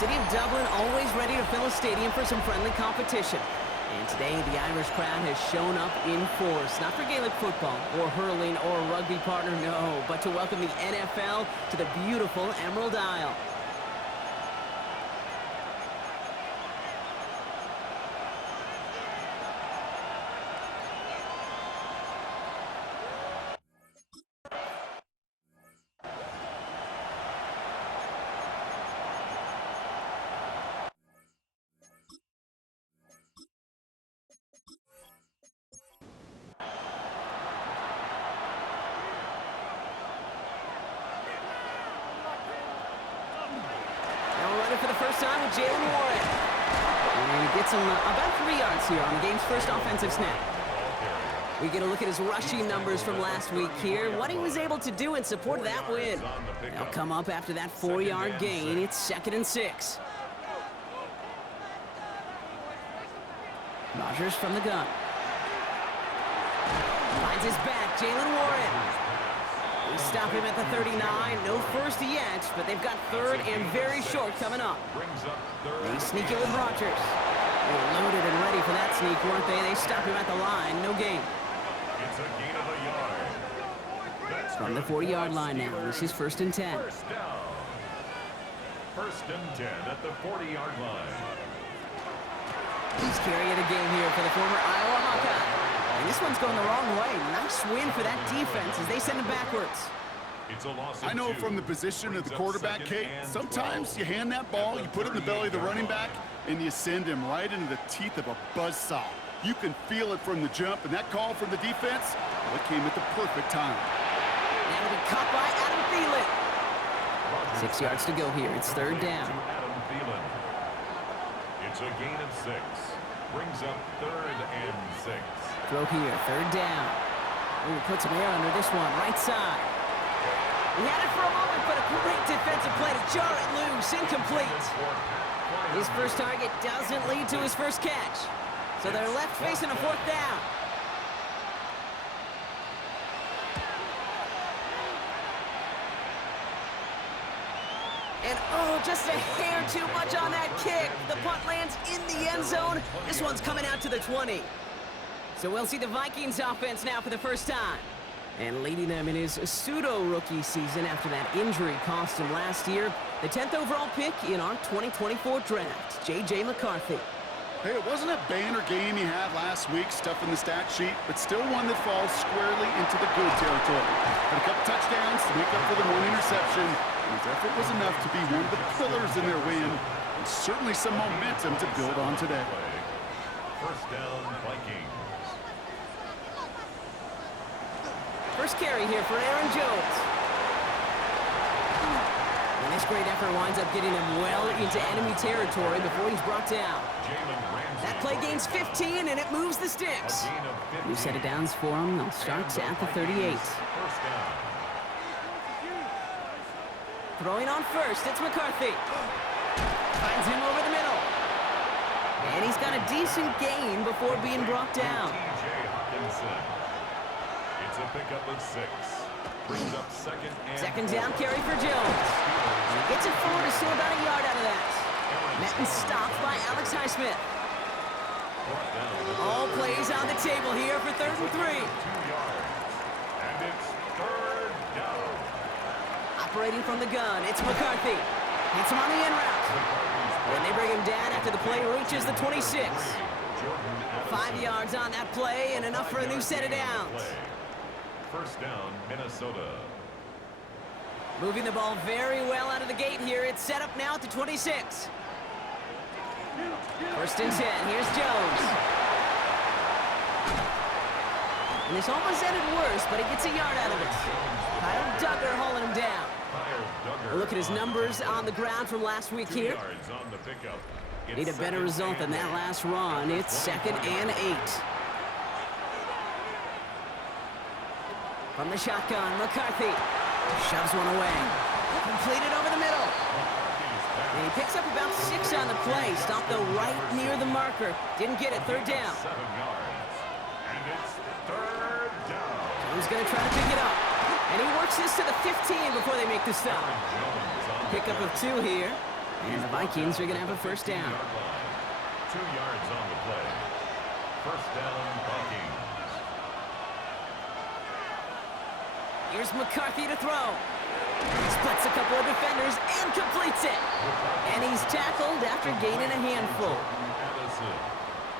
city of Dublin always ready to fill a stadium for some friendly competition. And today, the Irish crowd has shown up in force, not for Gaelic football or hurling or a rugby partner, no, but to welcome the NFL to the beautiful Emerald Isle. For the first time with Jalen Warren. And he gets him about 3 yards here on the game's first offensive snap. We get a look at his rushing numbers from last week here, what he was able to do in support of that win. They'll come up after that 4-yard gain. It's 2nd and 6. Rodgers from the gun. Finds his back, Jalen Warren. They stop him at the 39. No first yet, but they've got 3rd and very short coming up. They sneak it with Rodgers. They were loaded and ready for that sneak, weren't they? They stop him at the line. No gain. It's a gain of a yard. From the 40-yard line now. This is 1st and 10. First down. 1st and 10 at the 40-yard line. He's carrying the game here for the former Iowa Hawkeye. And this one's going the wrong way. Nice win for that defense as they send him backwards. It's a loss of I know 2. from the position of the quarterback, Kate, sometimes you hand that ball, you put it in the belly of the running back, and you send him right into the teeth of a buzzsaw. You can feel it from the jump, and that call from the defense, well, it came at the perfect time. Now to be caught by Adam Thielen. 6 yards to go here. It's 3rd down. It's a gain of 6. Brings up 3rd and 6. Throw here, 3rd down. Ooh, put some air under this one, right side. He had it for a moment, but a great defensive play to jar it loose, incomplete. His first target doesn't lead to his first catch. So they're left facing a 4th down. And oh, just a hair too much on that kick. The punt lands in the end zone. This one's coming out to the 20. So we'll see the Vikings offense now for the first time. And leading them in his pseudo-rookie season after that injury cost him last year, the 10th overall pick in our 2024 draft, J.J. McCarthy. Hey, it wasn't a banner game he had last week, stuff in the stat sheet, but still one that falls squarely into the good territory. Had a couple touchdowns to make up for the 1 interception, and his effort was enough to be one of the pillars in their win, and certainly some momentum to build on today. First down, Vikings. First carry here for Aaron Jones. And this great effort winds up getting him well into enemy territory before he's brought down. That play gains 15, and it moves the sticks. New set of downs for him. They'll start at the 38. Throwing on first, it's McCarthy. Finds him over the middle. And he's got a decent gain before being brought down. It's a pickup of 6. Brings up 2nd down carry for Jones. And he gets it forward to steal about a yard out of that. Madden stopped by Alex Highsmith. All plays on the table here for 3rd and 3. 2 yards. And it's 3rd down. Operating from the gun, it's McCarthy. Hits him on the in route. And they bring him down after the play reaches the 26. 5 yards on that play and enough for a new set of downs. First down, Minnesota. Moving the ball very well out of the gate here. It's set up now at the 26. 1st and 10. Here's Jones. And this almost ended worse, but he gets a yard out of it. Kyle Duggar hauling him down. A look at his numbers on the ground from last week here. Need a better result than that last run. It's 2nd and 8. From the shotgun, McCarthy shoves one away. Completed over the middle. And he picks up about 6 on the play. Stopped though right near the marker. Didn't get it. 3rd down. 7 yards. And it's 3rd down. Jones going to try to pick it up. And he works this to the 15 before they make the stop. Pickup of 2 here. And the Vikings are going to have a first down. 2 yards on the play. First down, Vikings. Here's McCarthy to throw. Splits a couple of defenders and completes it. And he's tackled after gaining a handful.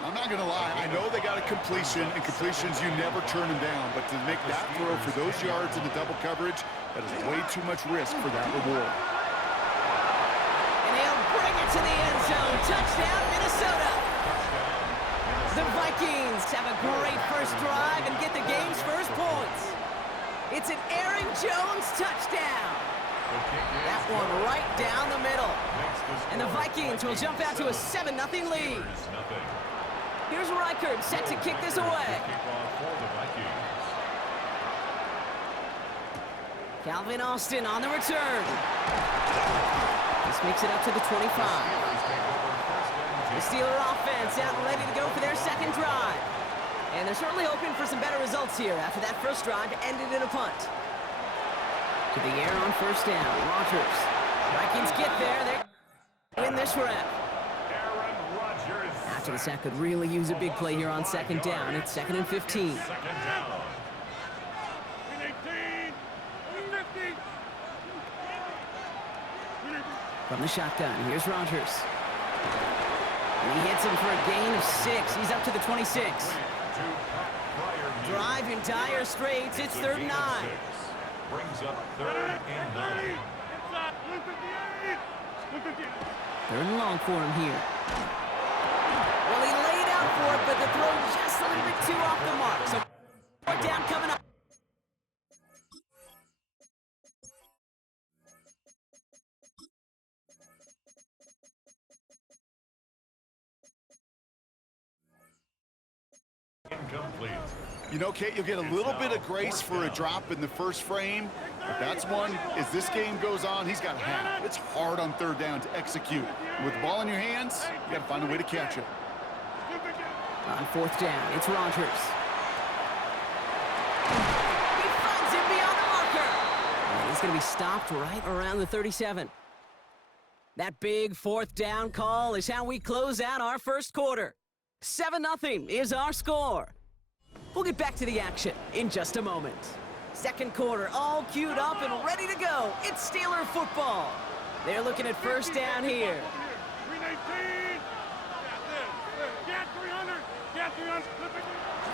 I'm not going to lie. I know they got a completion, and completions, you never turn them down. But to make that throw for those yards in the double coverage, that is way too much risk for that reward. And he'll bring it to the end zone. Touchdown, Minnesota. The Vikings have a great first drive and get the game's first points. It's an Aaron Jones touchdown. That one right down the middle. And the Vikings will jump out to a 7-0 lead. Here's Reichert set to kick this away. Calvin Austin on the return. This makes it up to the 25. The Steeler offense out and ready to go for their second drive. And they're certainly hoping for some better results here after that first drive ended in a punt. To the air on first down, Rodgers. Vikings get there. They win this rep. After the sack could really use a big play here on second down. It's 2nd and 15. From the shotgun, here's Rodgers. And he hits him for a gain of 6. He's up to the 26. Drive in dire straits. It's 3rd and 9. Brings up 3rd and 9. 3rd and long for him here. Well, he laid out for it, but the throw just a little bit too off the mark. So, 4th down coming up. Incomplete. You know, Kate, you'll get a little bit of grace for a drop in the first frame, but that's one, as this game goes on, he's got to have. It's hard on 3rd down to execute. With the ball in your hands, you got to find a way to catch it. On 4th down, it's Rodgers. He finds him beyond the marker. And he's going to be stopped right around the 37. That big 4th down call is how we close out our first quarter. 7-0 is our score. We'll get back to the action in just a moment. Second quarter, all queued up and ready to go. It's Steeler football. They're looking at first down here.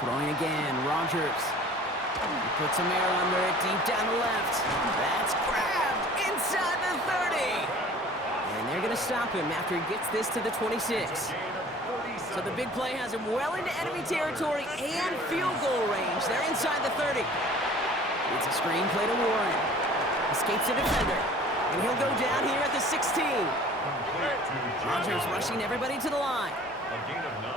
Throwing again, Rodgers. He puts some air under it deep down the left. That's grabbed inside the 30. And they're going to stop him after he gets this to the 26. So the big play has him well into enemy territory and field goal range. They're inside the 30. It's a screen play to Warren. Escapes the defender. And he'll go down here at the 16. Rodgers rushing everybody to the line. A gain of 9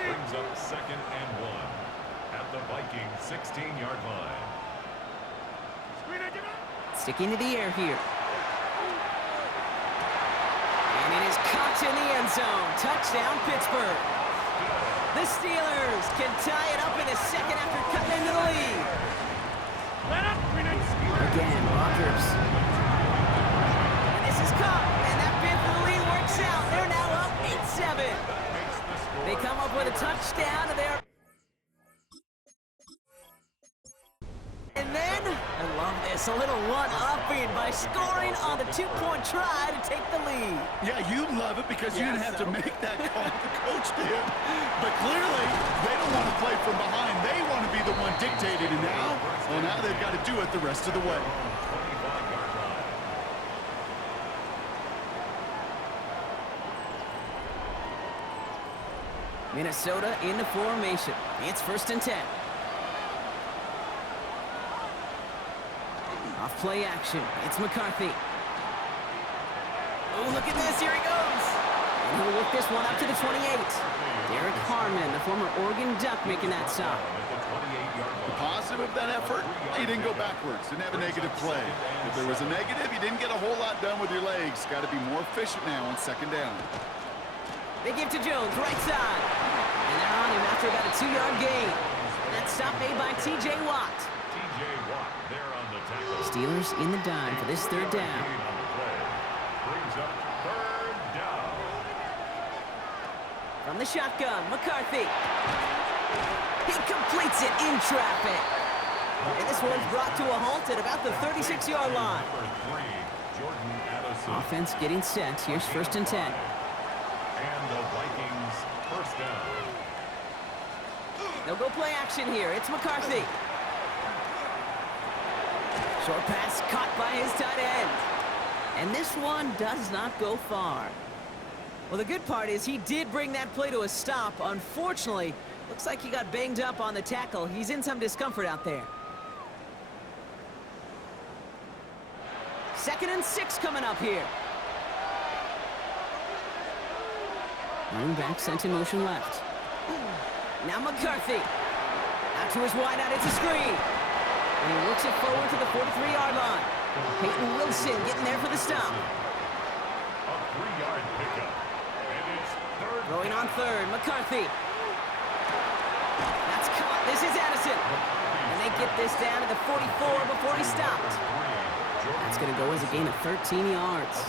brings up 2nd and 1 at the Vikings 16-yard line. Sticking to the air here. And it is caught in the end zone. Touchdown, Pittsburgh. The Steelers can tie it up in a second after cutting into the lead. Again, Rodgers. And this is caught. And that bid for the lead works out. They're now up 8-7. They come up with a touchdown, and they're... And then, I love this, a little one-upping by scoring on the 2-point try to take the lead. Yeah, you love it because you didn't have to make that call. The coach did. But clearly, they don't want to play from behind. They want to be the one dictating. And now, well, now they've got to do it the rest of the way. Minnesota in the formation. It's 1st and 10. Off play action. It's McCarthy. Oh, look at this. Here he goes. And he'll work this one up to the 28. Derek Harmon, the former Oregon Duck, making that stop. The positive of that effort, he didn't go backwards. Didn't have a negative play. If there was a negative, you didn't get a whole lot done with your legs. Got to be more efficient now on 2nd down. They give to Jones, right side. And they're on him after about a 2-yard gain. That stop made by T.J. Watt. T.J. Watt there on the tackle. Steelers in the dime for this 3rd down. Brings up 3rd From the shotgun, McCarthy. He completes it in traffic. And this one's brought to a halt at about the 36-yard line. Offense getting set. Here's 1st and 10. And the Vikings first down. They'll go play action here. It's McCarthy. Short pass caught by his tight end. And this one does not go far. Well, the good part is he did bring that play to a stop. Unfortunately, looks like he got banged up on the tackle. He's in some discomfort out there. 2nd and 6 coming up here. Running back sent in motion left. Now McCarthy. Out to his wideout, it's a screen. And he works it forward to the 43-yard line. Peyton Wilson getting there for the stop. A 3-yard pickup. And it's third. Throwing on 3rd, McCarthy. That's caught. This is Addison. And they get this down to the 44 before he stopped. That's going to go as a gain of 13 yards.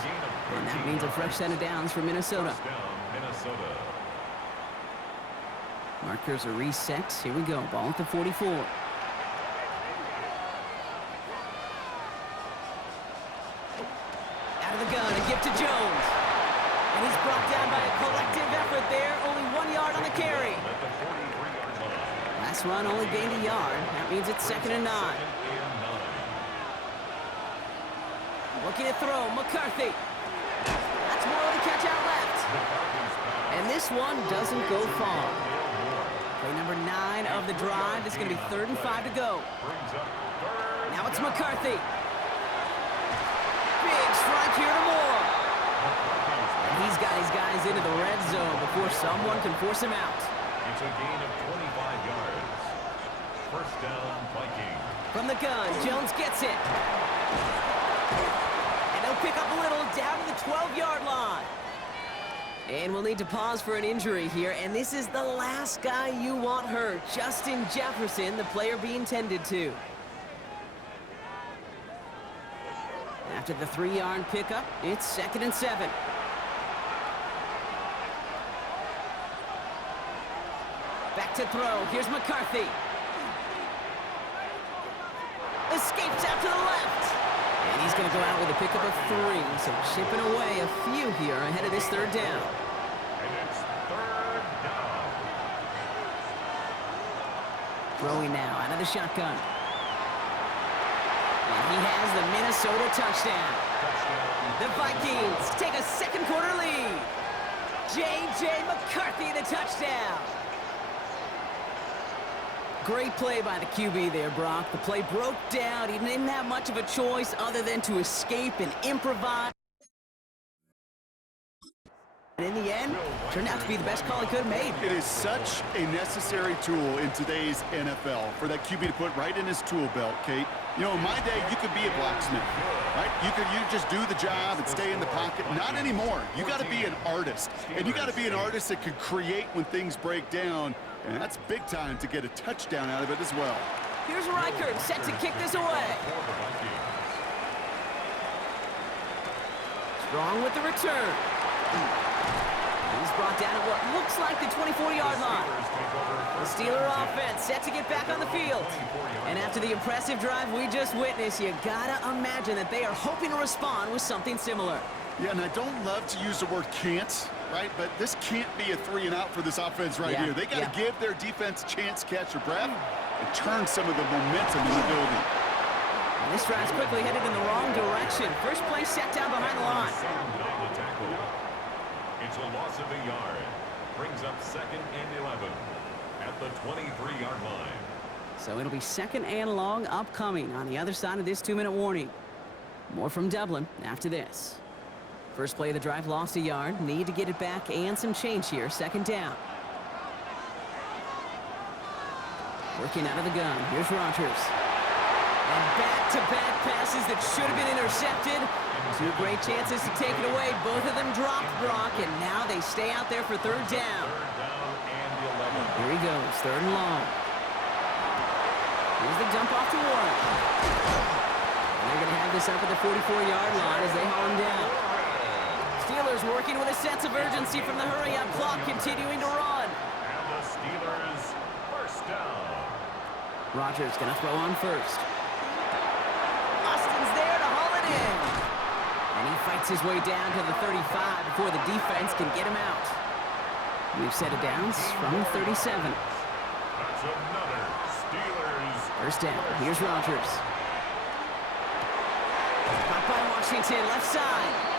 And that means a fresh set of downs for Minnesota. Markers are reset. Here we go. Ball at the 44. Out of the gun, a gift to Jones. And he's brought down by a collective effort there. Only 1 yard on the carry. Last run only gained a yard. That means it's 2nd and 9. Looking to throw, McCarthy. That's more to catch out left. And this one doesn't go far. Play number 9 of the drive. It's going to be 3rd and 5 to go. Now it's McCarthy. Big strike here to Moore. And he's got his guys into the red zone before someone can force him out. It's a gain of 25 yards. First down, Vikings. From the gun, Jones gets it. And they'll pick up a little down to the 12-yard line. And we'll need to pause for an injury here, and this is the last guy you want hurt. Justin Jefferson, the player being tended to. After the 3-yard pickup, it's 2nd and 7. Back to throw. Here's McCarthy. Escapes out to the left. And he's going to go out with a pickup of 3. So chipping away a few here ahead of this 3rd down. And it's 3rd down. Throwing now out of the shotgun. And he has the Minnesota touchdown. The Vikings take a 2nd quarter lead. J.J. McCarthy, the touchdown. Great play by the QB there, Brock. The play broke down. He didn't have much of a choice other than to escape and improvise. And in the end, turned out to be the best call he could have made. It is such a necessary tool in today's NFL for that QB to put right in his tool belt, Kate. You know, in my day, you could be a blacksmith, right? You just do the job and stay in the pocket. Not anymore. You got to be an artist. And you got to be an artist that can create when things break down. And that's big time to get a touchdown out of it as well. Here's Reichert set to kick this away. Strong with the return. He's brought down at what looks like the 24-yard line. The Steeler offense set to get back on the field. And after the impressive drive we just witnessed, you gotta imagine that they are hoping to respond with something similar. Yeah, and I don't love to use the word can't, right? But this can't be a 3 and out for this offense right here. They got to give their defense a chance to catch their breath and turn some of the momentum in the building. And this drive's quickly headed in the wrong direction. First play set down behind the line. It's a loss of a yard. Brings up 2nd and 11 at the 23-yard line. So it'll be 2nd and long upcoming on the other side of this 2-minute warning. More from Dublin after this. First play of the drive lost a yard. Need to get it back and some change here. 2nd down. Working out of the gun. Here's Rodgers. And back-to-back passes that should have been intercepted. 2 great chances to take it away. Both of them dropped, Brock, and now they stay out there for 3rd down. Here he goes, 3rd and long. Here's the dump off to Warren. And they're going to have this up at the 44-yard line as they haul him down. Steelers working with a sense of urgency from the hurry-up clock, continuing to run. And the Steelers first down. Rodgers gonna throw on first. Austin's there to haul it in. And he fights his way down to the 35 before the defense can get him out. We've set it downs from 37. That's another Steelers. First down. Here's Rodgers. Caught by Washington, left side.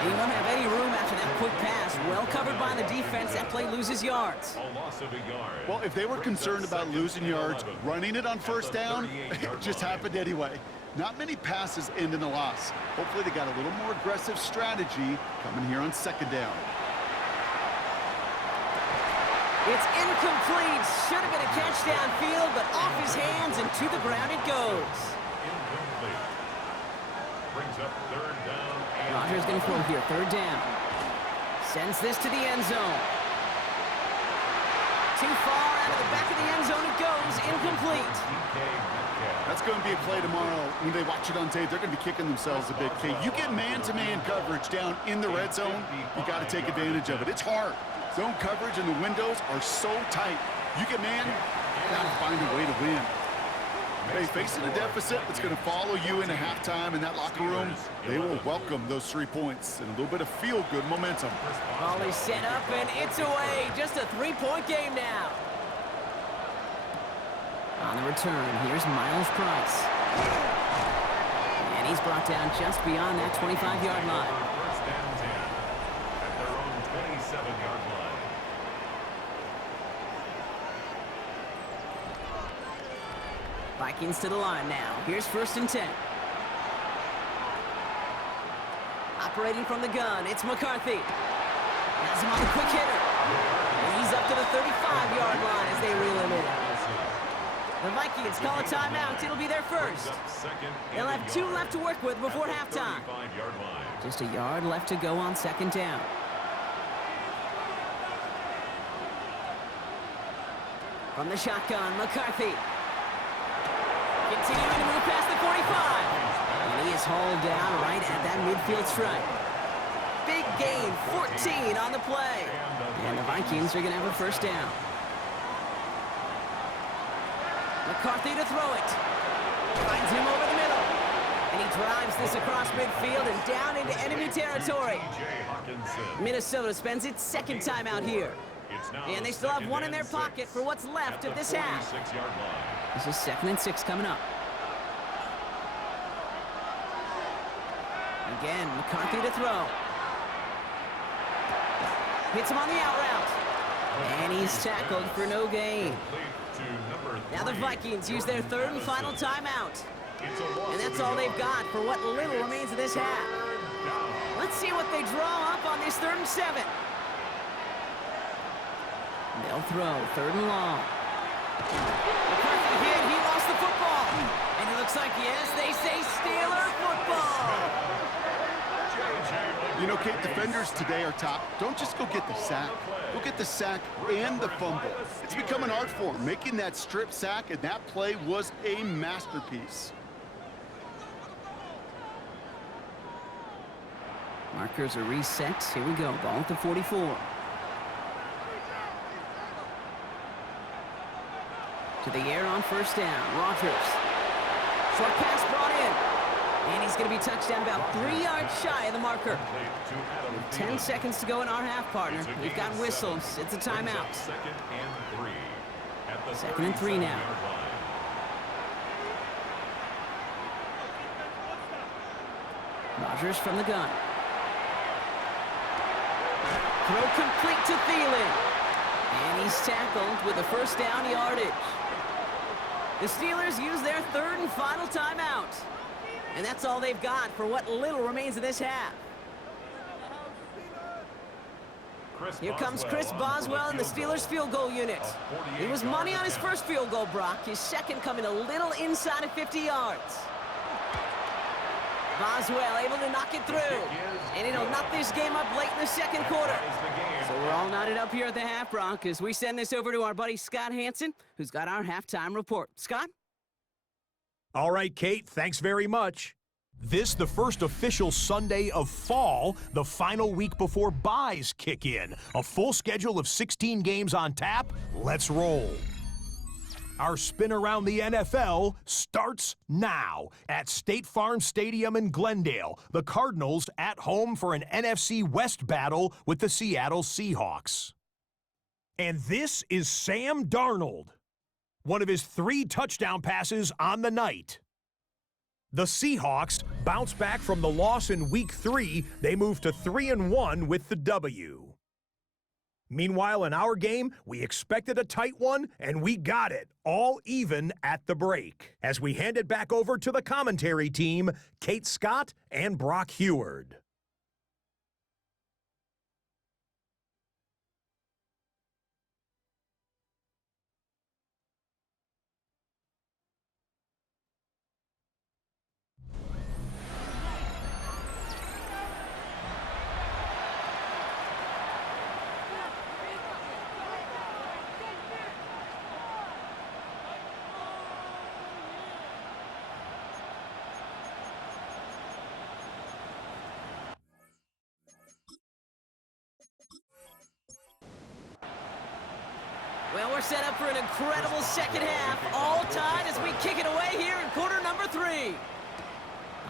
And he won't have any room after that quick pass. Well covered by the defense. That play loses yards. A loss of a yard. Well, if they were concerned about losing yards, running it on first down, it just happened anyway. Not many passes end in a loss. Hopefully they got a little more aggressive strategy coming here on second down. It's incomplete. Should have been a catch downfield, but off his hands and to the ground it goes. Incomplete. Brings up third down. Rodgers going to throw here, third down. Sends this to the end zone. Too far out of the back of the end zone it goes, incomplete. That's going to be a play tomorrow. When they watch it on tape, they're going to be kicking themselves a bit. Okay, you get man-to-man coverage down in the red zone, you got to take advantage of it. It's hard. Zone coverage and the windows are so tight. You get man, you got to find a way to win. Hey, facing a deficit that's going to follow you into halftime in that locker room, they will welcome those 3 points and a little bit of feel-good momentum. Ball is set up and it's away. Just a 3-point game now. On the return, here's Miles Price. And he's brought down just beyond that 25-yard line. First and 10 at their own 27-yard line. Vikings to the line now. Here's first and 10. Operating from the gun, it's McCarthy. Has him on the quick hitter. And he's up to the 35-yard line as they reel him in. The Vikings call a timeout. It'll be their first. They'll have 2 left to work with before halftime. Just a yard left to go on second down. From the shotgun, McCarthy. Continuing to move past the 45. And he is hauled down right at that midfield stripe. Big gain, 14 on the play. And the Vikings are going to have a first down. McCarthy to throw it. Finds him over the middle. And he drives this across midfield and down into enemy territory. Minnesota spends its second time out here. And they still have 1 in their pocket for what's left of this half. This is 2nd and 6 coming up. Again, McCarthy to throw. Hits him on the out route. And he's tackled for no gain. Now the Vikings use their 3rd and final timeout. And that's all they've got for what little remains of this half. Let's see what they draw up on this 3rd and 7. They'll throw 3rd and long. McCarthy hit, he lost the football. And it looks like, yes, they say Steeler football. You know, Kate, defenders today are top. Don't just go get the sack. Go get the sack and the fumble. It's become an art form, making that strip sack, and that play was a masterpiece. Markers are reset. Here we go. Ball at the 44. To the air on first down. Rodgers. Short pass brought in. And he's going to be touched down about 3 yards shy of the marker. With 10 seconds to go in our half, partner. We've got whistles. It's a timeout. 2nd and 3 now. Rodgers from the gun. Throw complete to Thielen. And he's tackled with a first down yardage. The Steelers use their 3rd and final timeout. And that's all they've got for what little remains of this half. Here comes Chris Boswell in the Steelers field goal unit. He was money on his first field goal, Brock. His second coming a little inside of 50 yards. Boswell able to knock it through. And it'll knock this game up late in the second quarter. So we're all knotted up here at the half, Brock, as we send this over to our buddy Scott Hansen, who's got our halftime report. Scott? All right, Kate, thanks very much. This the first official Sunday of fall, the final week before byes kick in. A full schedule of 16 games on tap. Let's roll. Our spin around the NFL starts now at State Farm Stadium in Glendale. The Cardinals at home for an NFC West battle with the Seattle Seahawks. And this is Sam Darnold. One of his 3 touchdown passes on the night. The Seahawks bounce back from the loss in Week 3. They move to 3-1 with the W. Meanwhile, in our game, we expected a tight one, and we got it, all even at the break. As we hand it back over to the commentary team, Kate Scott and Brock Heward. Well, we're set up for an incredible second half. All tied as we kick it away here in quarter number 3.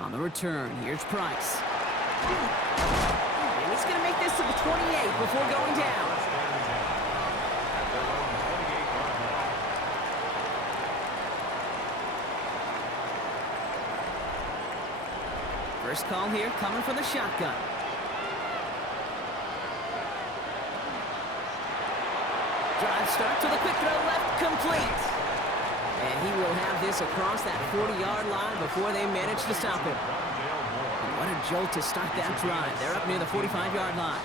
On the return, here's Price. And he's going to make this to the 28 before going down. First call here coming from the shotgun. Drive start to the quick throw left, complete. And he will have this across that 40-yard line before they manage to stop him. And what a jolt to start that drive. They're up near the 45-yard line.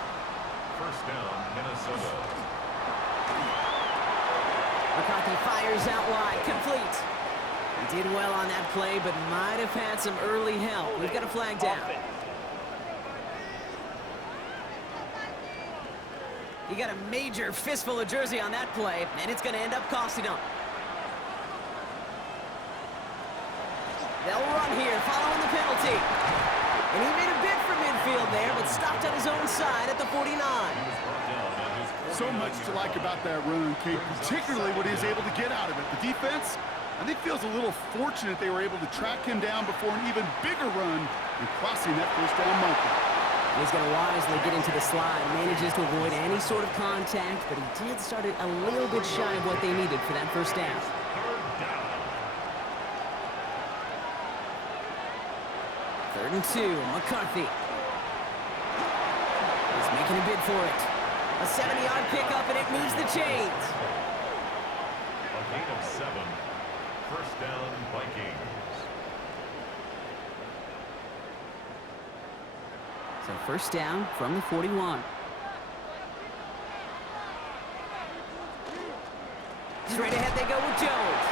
First down, Minnesota. McCarthy fires out wide, complete. He did well on that play, but might have had some early help. We've got a flag down. He got a major fistful of jersey on that play, and it's going to end up costing him. They'll run here, following the penalty. And he made a bid for midfield there, but stopped on his own side at the 49. So much to like about that run, Kate, particularly what he was able to get out of it. The defense, I think, feels a little fortunate they were able to track him down before an even bigger run and crossing that first down marker. He's going to wisely get into the slide, manages to avoid any sort of contact, but he did start it a little bit shy of what they needed for that first down. Third and 2, McCarthy. He's making a bid for it. A 70-yard pickup, and it moves the chains. A gain of 7. First down, Vikings. So first down from the 41. Straight ahead they go with Jones.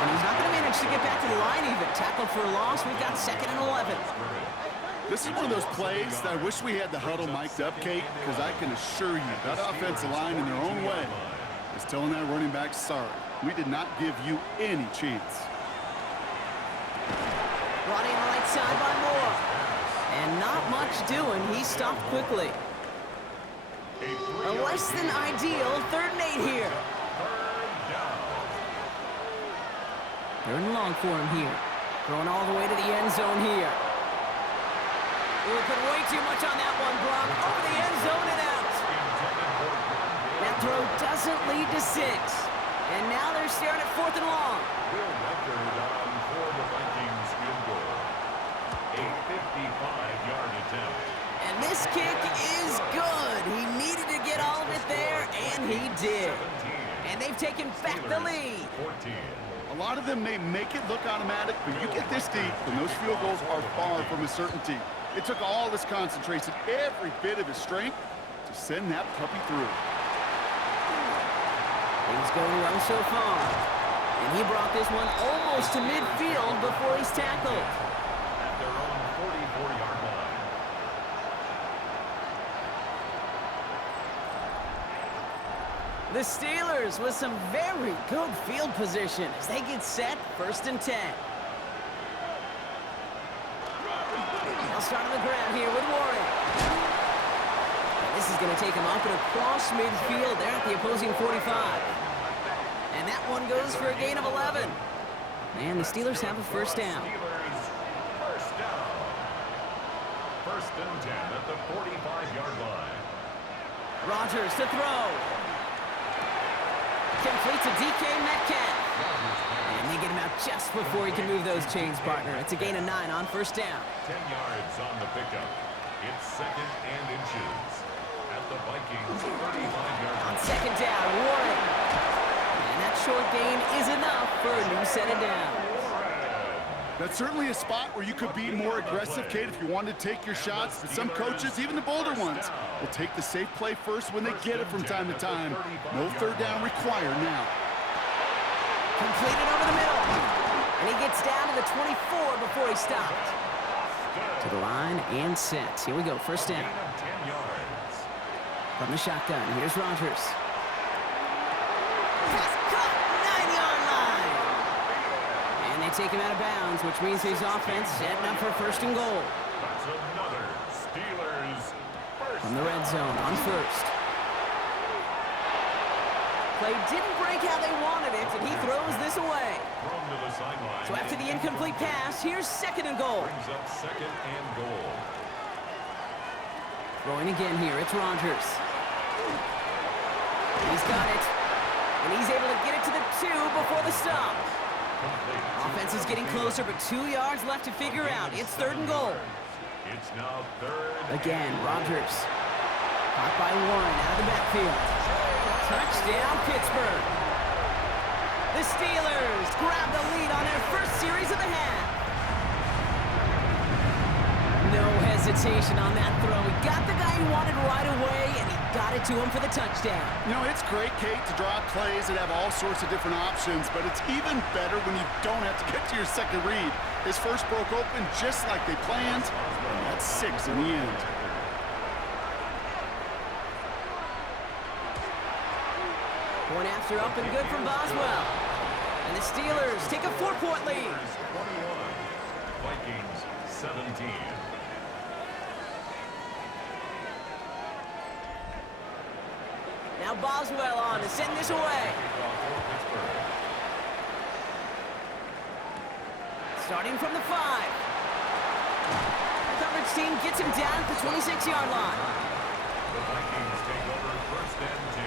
And he's not going to manage to get back to the line even. Tackled for a loss. We've got 2nd and 11. This is one of those plays that I wish we had the huddle mic'd up, Kate, because I can assure you that offensive line in their own way is telling that running back, sorry, we did not give you any chance. Ronnie on the right side by Moore. And not much doing. He stopped quickly. A less than ideal 3rd and 8 here. Third and long for him here. Throwing all the way to the end zone here. Ooh, put way too much on that one, Brock. Over the end zone and out. That throw doesn't lead to 6. And now they're staring at 4th and long. Will record on for the Vikings field goal. A 55-yard attempt. And this kick is good. He needed to get all of it there, and he did. And they've taken back the lead. 14. A lot of them may make it look automatic, but you get this deep, and those field goals are far from a certainty. It took all his concentration, every bit of his strength, to send that puppy through. Things going well so far. And he brought this one almost to midfield before he's tackled. At their own 44-yard line. The Steelers with some very good field position as they get set 1st and 10. They'll start on the ground here with Warren. And this is going to take him up and across midfield there at the opposing 45. And that one goes for a gain of 11. And the Steelers have a first down. First and 10 at the 45-yard line. Rodgers to throw. Complete to DK Metcalf. And they get him out just before he can move those chains, partner. It's a gain of 9 on first down. 10 yards on the pickup. It's second and inches at the Vikings 35-yard line. On second down, Warren. And that short gain is enough for a new set of downs. That's certainly a spot where you could be more aggressive, Kate, if you wanted to take your shots. But some coaches, even the bolder ones, will take the safe play first when they get it from time to time. No third down required now. Completed over the middle. And he gets down to the 24 before he stopped. To the line and set. Here we go, first down. 10 yards. From the shotgun, here's Rodgers. Pass caught, 9-yard line. And they take him out of bounds, which means his offense setting up for first and goal. That's another Steelers first. From the red zone on first. Play didn't break how they wanted it, and he throws this away. Thrown to the sideline. So after the incomplete pass, here's second and goal. Brings up second and goal. Throwing again here, it's Rodgers. He's got it. And he's able to get it to the 2 before the stop. Offense is getting closer, but 2 yards left to figure out. It's third and goal. It's now third. Again, Rodgers. Caught by Warren out of the backfield. Touchdown, Pittsburgh. The Steelers grab the lead on their first series of the half. No hesitation on that throw. He got the guy he wanted right away, and he got it to him for the touchdown. You know, it's great, Kate, to draw up plays that have all sorts of different options, but it's even better when you don't have to get to your second read. His first broke open just like they planned, and that's 6 in the end. Point after up and good from Boswell. And the Steelers take a 4-point lead. 21. Vikings 17. Now Boswell on to send this away. Starting from the 5. Coverage team gets him down at the 26-yard line. The Vikings take over first and 10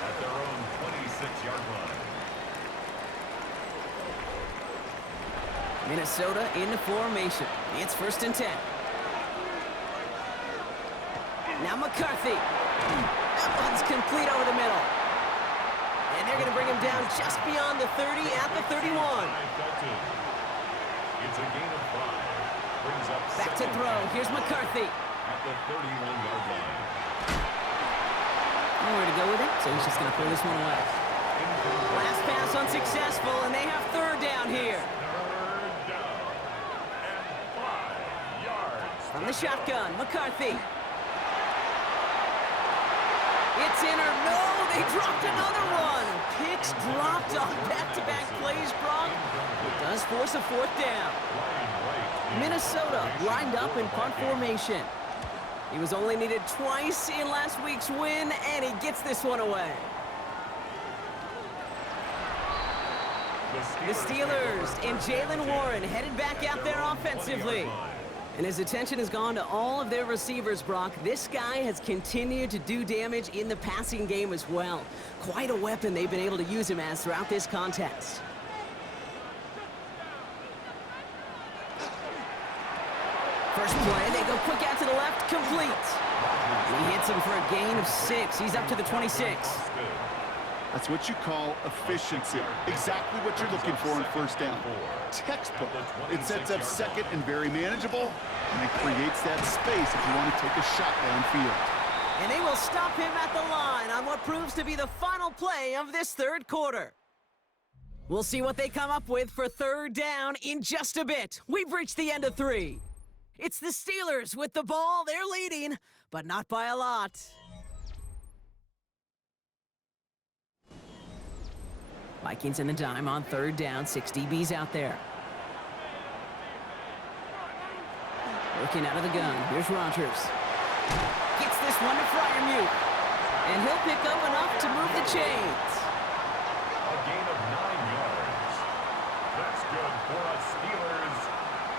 at their own 26-yard line. Minnesota in the formation. It's first and 10. Now McCarthy. That one's complete over the middle. And they're going to bring him down just beyond the 30 at the 31. It's a gain of 5. Brings up Back to throw. Here's McCarthy. At the 31-yard line. Nowhere to go with it, so he's just going to throw this one away. Last pass unsuccessful, and they have third down here. Third down. And 5 yards. From the shotgun, McCarthy. It's in or no, they dropped another one. Picks dropped on back-to-back plays, Brock. It does force a fourth down. Minnesota lined up in punt formation. He was only needed twice in last week's win, and he gets this one away. The Steelers and Jaylen Warren headed back out there offensively. And his attention has gone to all of their receivers, Brock. This guy has continued to do damage in the passing game as well. Quite a weapon they've been able to use him as throughout this contest. First play, they go quick out to the left, complete. He hits him for a gain of 6. He's up to the 26. That's what you call efficiency. Exactly what you're looking for in first down. Textbook. It sets up second and very manageable, and it creates that space if you want to take a shot downfield. And they will stop him at the line on what proves to be the final play of this third quarter. We'll see what they come up with for third down in just a bit. We've reached the end of 3. It's the Steelers with the ball. They're leading, but not by a lot. Vikings in the dime on third down. 6 DBs out there. Looking out of the gun. Here's Rodgers. Gets this one to Freiermuth. And he'll pick up enough to move the chains. A gain of 9 yards. That's good for a Steelers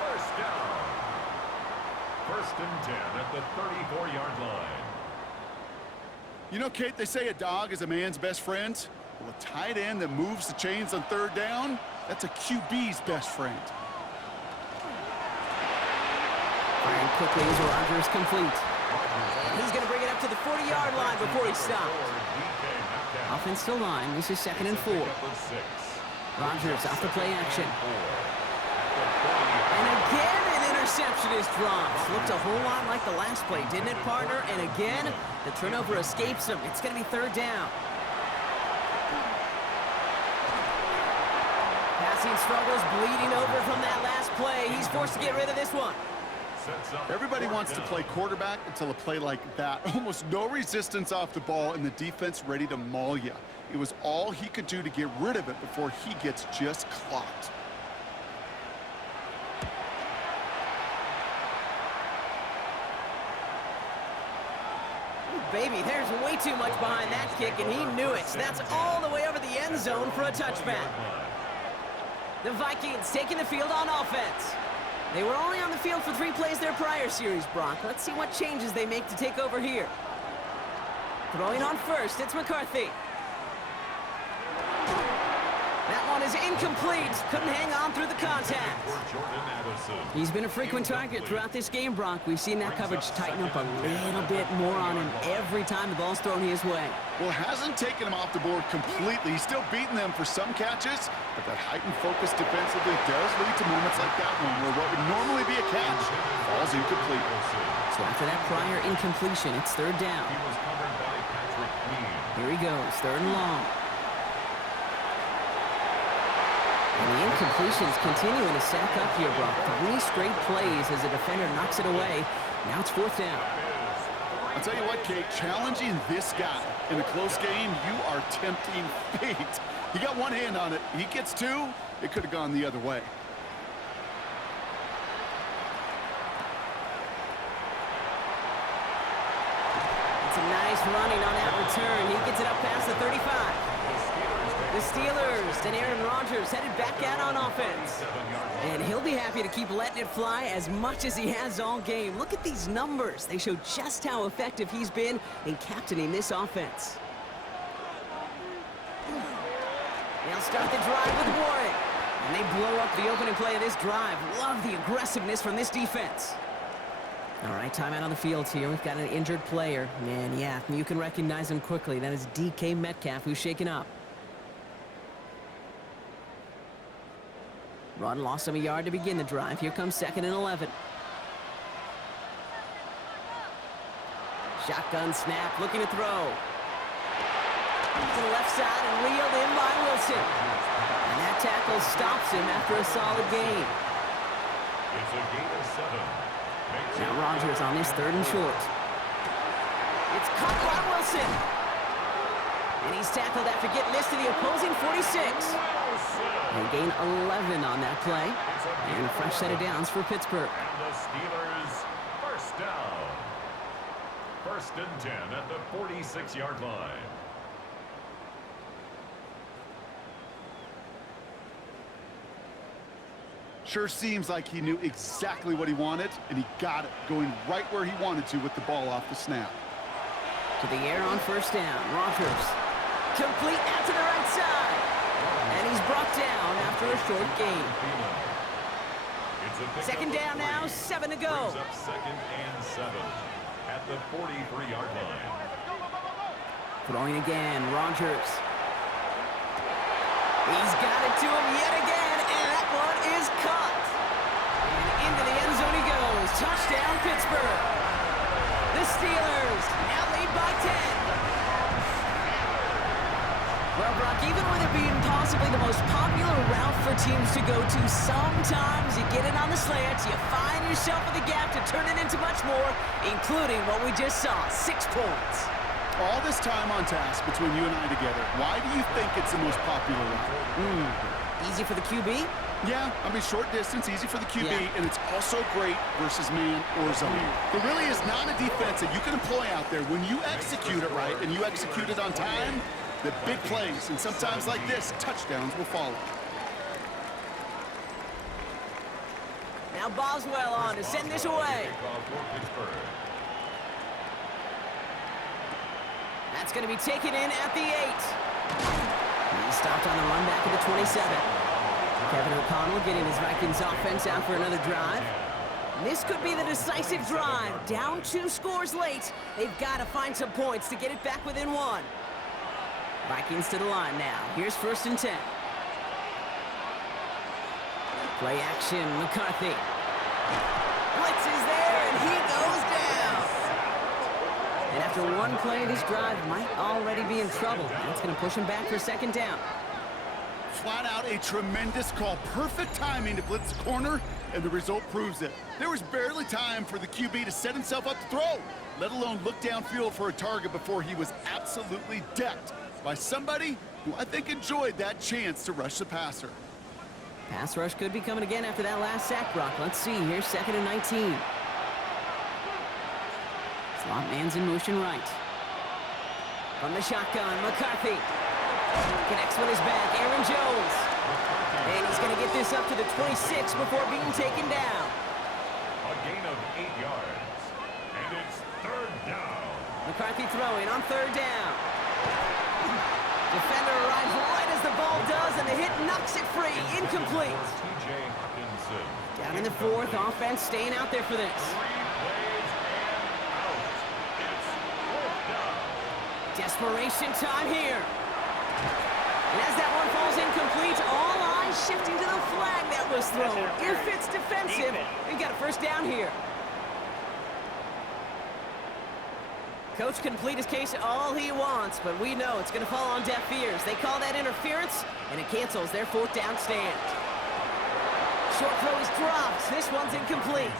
first down. First and 10 at the 34-yard line. You know, Kate, they say a dog is a man's best friend. Well, a tight end that moves the chains on third down, that's a QB's best friend. Firing quickly as Rodgers complete. And he's going to bring it up to the 40-yard line before he stops. Offensive line. This is 2nd and 4. Rodgers off the play action. And again, an interception is dropped. Looked a whole lot like the last play, didn't it, partner? And again, the turnover escapes him. It's going to be 3rd down. Passing struggles, bleeding over from that last play. He's forced to get rid of this one. Everybody wants to play quarterback until a play like that. Almost no resistance off the ball and the defense ready to maul you. It was all he could do to get rid of it before he gets just clocked. Baby, there's way too much behind that kick, and he knew it. That's all the way over the end zone for a touchback. The Vikings taking the field on offense. They were only on the field for 3 plays their prior series, Brock. Let's see what changes they make to take over here. Throwing on first, it's McCarthy. That one is incomplete. Couldn't hang on through the contact. He's been a frequent target throughout this game, Brock. We've seen that coverage tighten up a little bit more on him every time the ball's thrown his way. Well, it hasn't taken him off the board completely. He's still beating them for some catches, but that heightened focus defensively does lead to moments like that one where what would normally be a catch falls incomplete. So after that prior incompletion, it's 3rd down. Here he goes, 3rd and long. And the incompletions continuing to stack up here, Brock. 3 straight plays as the defender knocks it away. Now it's 4th down. I'll tell you what, Kate, challenging this guy in a close game, you are tempting fate. He got one hand on it. He gets 2. It could have gone the other way. It's a nice running on that return. He gets it up past the 35. The Steelers and Aaron Rodgers headed back out on offense. And he'll be happy to keep letting it fly as much as he has all game. Look at these numbers. They show just how effective he's been in captaining this offense. They'll start the drive with Warren. And they blow up the opening play of this drive. Love the aggressiveness from this defense. All right, timeout on the field here. We've got an injured player. And yeah, you can recognize him quickly. That is DK Metcalf, who's shaken up. Rod lost him a yard to begin the drive. Here comes 2nd and 11. Shotgun snap, looking to throw. To the left side and reeled in by Wilson. And that tackle stops him after a solid gain. It's a gain of 7. Now Rodgers on his 3rd and short. It's caught by Wilson. And he's tackled after getting this to the opposing 46. They gain 11 on that play. And a fresh set of downs for Pittsburgh. And the Steelers first down. 1st and 10 at the 46-yard line. Sure seems like he knew exactly what he wanted, and he got it, going right where he wanted to with the ball off the snap. To the air on 1st down. Rodgers. Complete out to the right side. And he's brought down after a short gain. 2nd down now, 7 to go. Brings up 2nd and 7 at the 43-yard line. Throwing again, Rodgers. He's got it to him yet again, and that one is caught. And into the end zone he goes. Touchdown, Pittsburgh. The Steelers now lead by 10. Well, Brock, even with it being possibly the most popular route for teams to go to, sometimes you get it on the slant, you find yourself in the gap to turn it into much more, including what we just saw, 6 points. All this time on task between you and I together, why do you think it's the most popular route? Easy for the QB? Yeah, I mean, short distance, easy for the QB, Yeah. and it's also great versus man or zone. There really is not a defense that you can employ out there. When you execute it right and you execute it on time, the big plays, and sometimes like this, touchdowns will follow. Now Boswell on to send this away. That's going to be taken in at the 8. He stopped on the run back at the 27. Kevin O'Connell getting his Vikings offense out for another drive. This could be the decisive drive. Down 2 scores late. They've got to find some points to get it back within 1. Vikings to the line now. Here's 1st and 10. Play action, McCarthy. Blitz is there, and he goes down. And after one play, this drive might already be in trouble. That's going to push him back for 2nd down. Flat out a tremendous call. Perfect timing to blitz the corner, and the result proves it. There was barely time for the QB to set himself up to throw, let alone look downfield for a target before he was absolutely decked by somebody who I think enjoyed that chance to rush the passer. Pass rush could be coming again after that last sack, Brock. Let's see. Here's 2nd and 19. Slot man's in motion right. From the shotgun, McCarthy. Connects with his back, Aaron Jones. And he's going to get this up to the 26 before being taken down. A gain of 8 yards. And it's 3rd down. McCarthy throwing on 3rd down. Defender arrives right as the ball does, and the hit knocks it free. Incomplete. TJ Hawkinson. Down in the 4th, offense staying out there for this. 3 plays and out. It's 4th down. Desperation time here. And as that one falls incomplete, all eyes shifting to the flag that was thrown. If it's defensive, they've got a 1st down here. Coach can plead his case all he wants, but we know it's going to fall on deaf ears. They call that interference, and it cancels their 4th down stand. Short throw is dropped. This one's incomplete.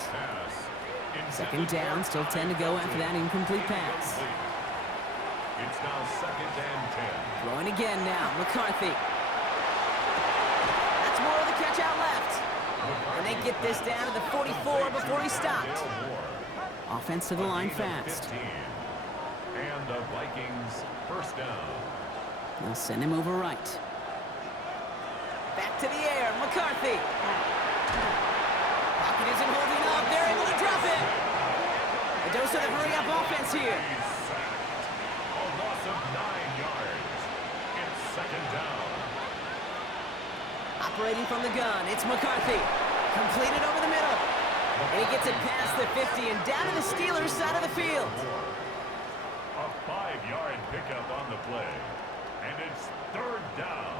2nd down, still 10 to go after that incomplete pass. It's now 2nd and 10. Throwing again now, McCarthy. That's more of the catch out left. And they get this down to the 44 before he stopped. Offense to the line fast. And the Vikings 1st down. They'll send him over right. Back to the air, McCarthy. Pocket isn't holding up. They're able to drop it. A dose of the hurry-up offense here. A loss of 9 yards. It's 2nd down. Operating from the gun, it's McCarthy. Completed over the middle. And he gets it past the 50 and down to the Steelers' side of the field. A 5-yard pickup on the play. And it's 3rd down.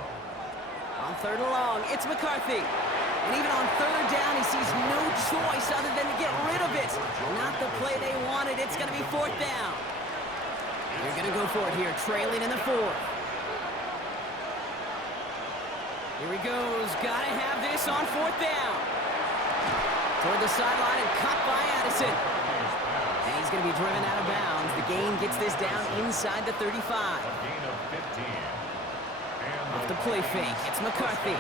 On 3rd and long, it's McCarthy. And even on 3rd down, he sees no choice other than to get rid of it. Not the play they wanted. It's going to be 4th down. They're going to go for it here, trailing in the 4th. Here he goes. Got to have this on 4th down. Toward the sideline and cut by Addison. And he's going to be driven out of bounds. The gain gets this down inside the 35. A gain of 15. And Off the play fake, it's McCarthy.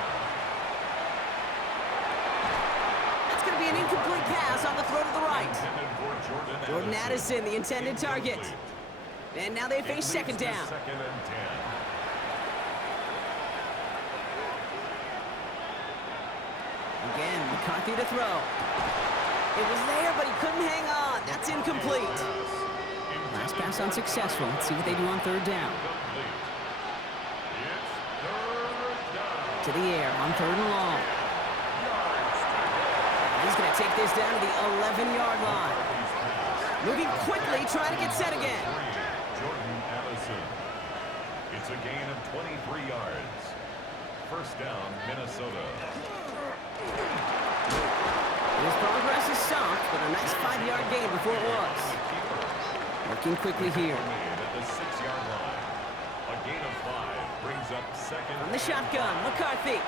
That's going to be an incomplete pass on the throw to the right. Jordan Addison, the intended target. And now they face 2nd down. 2nd and 10. Again, McCarthy to throw. It was there, but he couldn't hang on. That's incomplete. Last pass unsuccessful. Let's see what they do on 3rd down. To the air on 3rd and long. He's going to take this down to the 11-yard line. Moving quickly, trying to get set again. Jordan Addison. It's a gain of 23 yards. 1st down, Minnesota. His progress is soft, but a nice 5-yard gain before it was. Working quickly here. At the 6-yard line. A gain of 5 brings up 2nd. From the shotgun, McCarthy.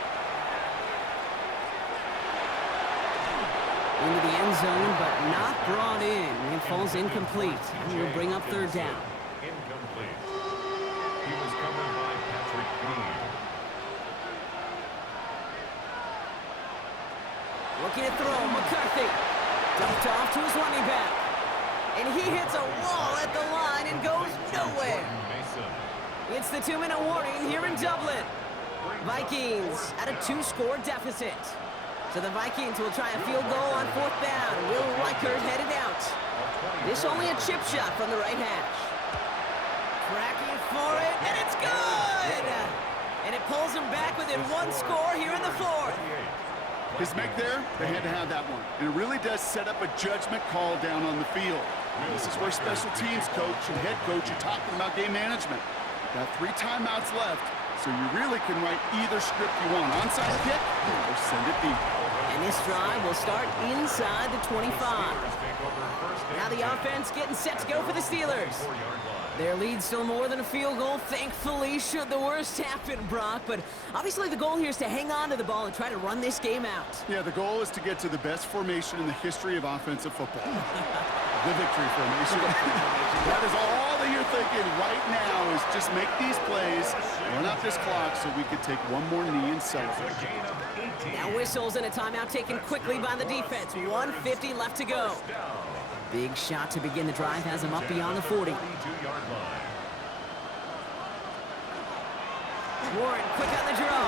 Into the end zone, but not brought in. It falls incomplete. And will bring up 3rd down. Incomplete. He was covered by Patrick Dean. Looking to throw, McCarthy. Dumped off to his running back. And he hits a wall at the line and goes nowhere. It's the 2-minute warning here in Dublin. Vikings at a 2-score deficit. So the Vikings will try a field goal on 4th down. Will Reichert headed out. This only a chip shot from the right hash. Cracking for it, and it's good! And it pulls him back within 1 score here in the 4th. His make there, they had to have that one. And it really does set up a judgment call down on the field. This is where special teams coach and head coach are talking about game management. Got 3 timeouts left, so you really can write either script you want. Onside kick or send it deep. And this drive will start inside the 25. Now the offense getting set to go for the Steelers. Their lead still more than a field goal, thankfully, should the worst happen, Brock. But obviously the goal here is to hang on to the ball and try to run this game out. Yeah, the goal is to get to the best formation in the history of offensive football. The victory formation. That is all that you're thinking right now, is just make these plays, run out this clock so we could take one more knee and celebrate. Now whistles and a timeout taken quickly by the defense. 1:50 left to go. Big shot to begin the drive has him up beyond the 40. Warren quick on the draw.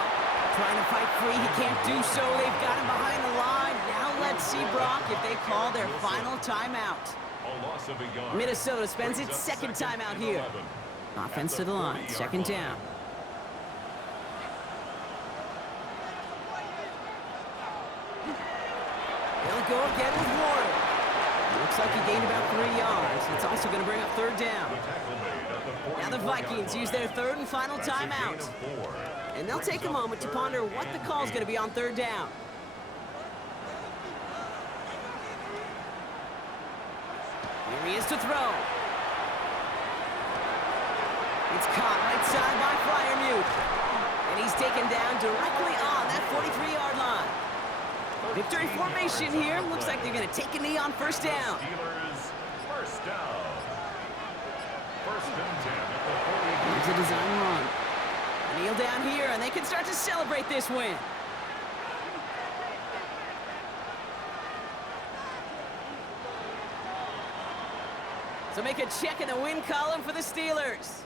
Trying to fight free. He can't do so. They've got him behind the line. Now let's see, Brock, if they call their final timeout. Minnesota spends its 2nd timeout here. Offense to the line. 2nd down. They'll go again with Warren. Looks like he gained about 3 yards. It's also going to bring up 3rd down. Now the Vikings use their 3rd and final timeout. And they'll take a moment to ponder what the call is going to be on 3rd down. Here he is to throw. It's caught right side by Freiermuth. And he's taken down directly on that 43-yard line. Victory formation here. Looks like they're going to take a knee on 1st down. First down. 1st and 10 at the 40. Here's a design run. Kneel down here, and they can start to celebrate this win. So make a check in the win column for the Steelers.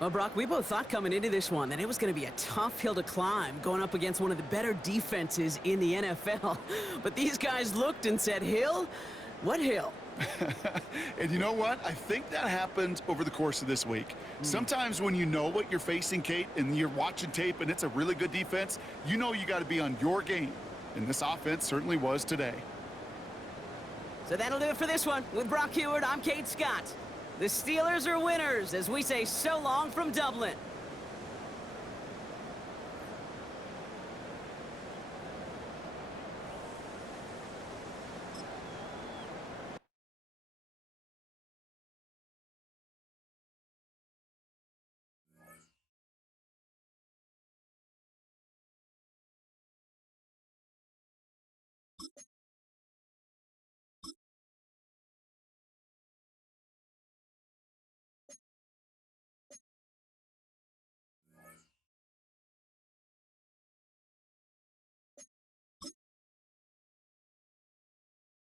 Well, Brock, we both thought coming into this one that it was going to be a tough hill to climb, going up against one of the better defenses in the NFL. But these guys looked and said, Hill? What hill? And you know what? I think that happened over the course of this week. Sometimes when you know what you're facing, Kate, and you're watching tape and it's a really good defense, you know you got to be on your game. And this offense certainly was today. So that'll do it for this one. With Brock Heward, I'm Kate Scott. The Steelers are winners as we say so long from Dublin.